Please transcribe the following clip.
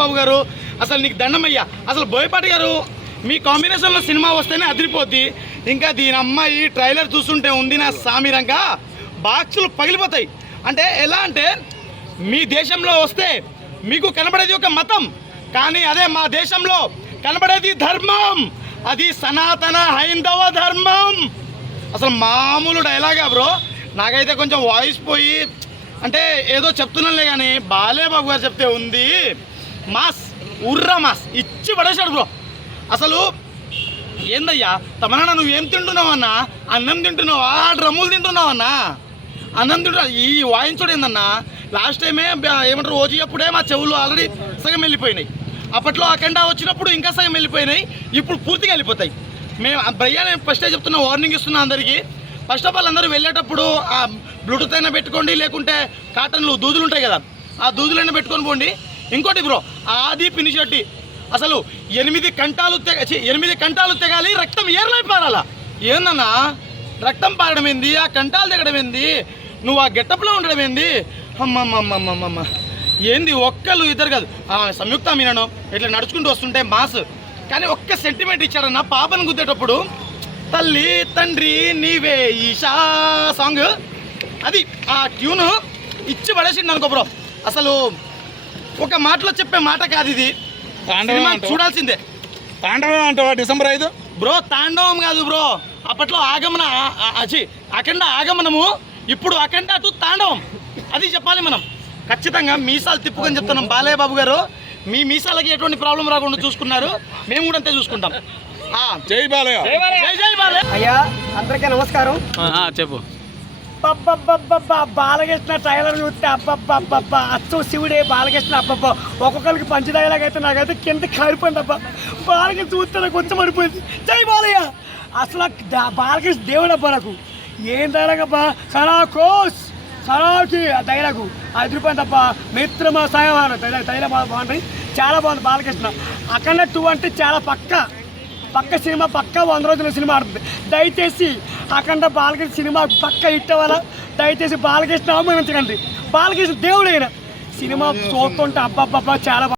బాబు గారు అసలు నీకు దండమయ్యా. అసలు బోయపాటి గారు మీ కాంబినేషన్లో సినిమా వస్తేనే అదిరిపోద్ది. ఇంకా దీని అమ్మాయి ట్రైలర్ చూస్తుంటే ఉంది నా సామిరంగా బాక్సులు పగిలిపోతాయి. అంటే ఎలా అంటే మీ దేశంలో వస్తే మీకు కనబడేది ఒక మతం. కానీ అదే మా దేశంలో కనబడేది ధర్మం. అది సనాతన హైందవ ధర్మం. అసలు మామూలు డైలాగా బ్రో నాకైతే కొంచెం వాయిస్ పోయి అంటే ఏదో చెప్తున్నానులే కానీ బాలే బాబు గారు చెప్తే ఉంది. మాస్ ఉర్రా మాస్. ఇచ్చి పడేశాడు బ్రో. అసలు ఏందయ్యా? తమన్నా నువ్వు ఏం తింటున్నావన్నా అన్నం తింటున్నావా? డ్రమ్ములు తింటున్నావన్నా అన్నం? తింటున్నా? ఈ వాయించుడు ఏందన్నా? లాస్ట్ టైమే ఏమంటారు రోజు అప్పుడే మా చెవులు ఆల్రెడీ సగం వెళ్ళిపోయినాయి. అప్పట్లో అఖండ వచ్చినప్పుడు ఇంకా సగం వెళ్ళిపోయినాయి. ఇప్పుడు పూర్తిగా వెళ్ళిపోతాయి. మేము భయ్యా నేను ఫస్టే చెప్తున్నా వార్నింగ్ ఇస్తున్నా అందరికీ. ఫస్ట్ ఆఫ్ ఆల్ అందరూ వెళ్ళేటప్పుడు ఆ బ్లూటూత్ అయినా పెట్టుకోండి లేకుంటే కాటన్లు దూదులు ఉంటాయి కదా ఆ దూదులైనా పెట్టుకొని పోండి. ఇంకోటి బ్రో ఆది పినిషెట్టి అసలు ఎనిమిది కంటాలు తెగ ఎనిమిది కంటాలు తెగాలి రక్తం ఏర్లై పారాలా? ఏందన్నా? రక్తం పారడం ఏంది? ఆ కంటాలు తెగడం ఏంది? నువ్వు ఆ గెట్టప్లో ఉండడం ఏంది? అమ్మమ్మమ్మమ్మమ్మ ఏంది? ఒక్కళ్ళు ఇద్దరు కాదు. సంయుక్త మీనను ఇట్లా నడుచుకుంటూ వస్తుంటే మాస్. కానీ ఒక్క సెంటిమెంట్ ఇచ్చాడన్న పాపను గుద్దేటప్పుడు తల్లి తండ్రి నీవే ఈషా సాంగ్. అది ఆ ట్యూన్ ఇచ్చి పడేసిండు అనుకో బ్రో. అసలు ఒక మాటలో చెప్పే మాట కాదు ఇది. సినిమా? చూడాల్సిందే. తాండవం అంటావా డిసెంబర్ ఐదు? బ్రో తాండవం కాదు బ్రో. అప్పట్లో ఆగమన అచి అఖండ ఆగమనము ఇప్పుడు అఖండ టు తాండవం. అది చెప్పాలి మనం. ఖచ్చితంగా మీసాలు తిప్పుకొని చెప్తున్నాం. బాలయ్య బాబు గారు మీ మీసాలకి ఎటువంటి ప్రాబ్లం రాకుండా చూసుకున్నారు. మేము కూడా అంతే చూసుకుంటాం. ఆ, జై బాలయ్య. జై జై బాలయ్య. అయ్యా అందరికీ నమస్కారం. చెప్పు. అబ్బబ్బబ్బబ్బబ్బా బాలకృష్ణ ట్రైలర్ చూస్తే అబ్బబ్బబ్బబ్బా అచ్చం శివుడే బాలకృష్ణ అబ్బబ్బ. ఒక్కొక్కరికి పంచి అయితే నాకైతే కింద కారిపోయింది అబ్బా. బాలకృష్ణ చూస్తే నాకు కొంచెం పడిపోయింది జై బాలయ్య! అసలు బాలకృష్ణ దేవుడు అబ్బా నాకు. ఏం డైలాగ్ అబ్బా? సనా కోస్ సనాకి ఆ డైలాగు అది రూపాయలు తప్ప మిత్రమా సాయమాన డైలాగ్ బాగుంటుంది. చాలా బాగుంది బాలకృష్ణ. అక్కడ టూ అంటే చాలా పక్క. పక్క సినిమా పక్క వంద రోజుల సినిమా ఆడుతుంది. దయచేసి అఖండ బాలకృష్ణ సినిమా పక్క హిట్ అవ్వాలా? దయచేసి బాలకృష్ణ అవమానించకండి. బాలకృష్ణ దేవుడైన. సినిమా చూస్తుంటే అబ్బాబ్బా చాలా బాగా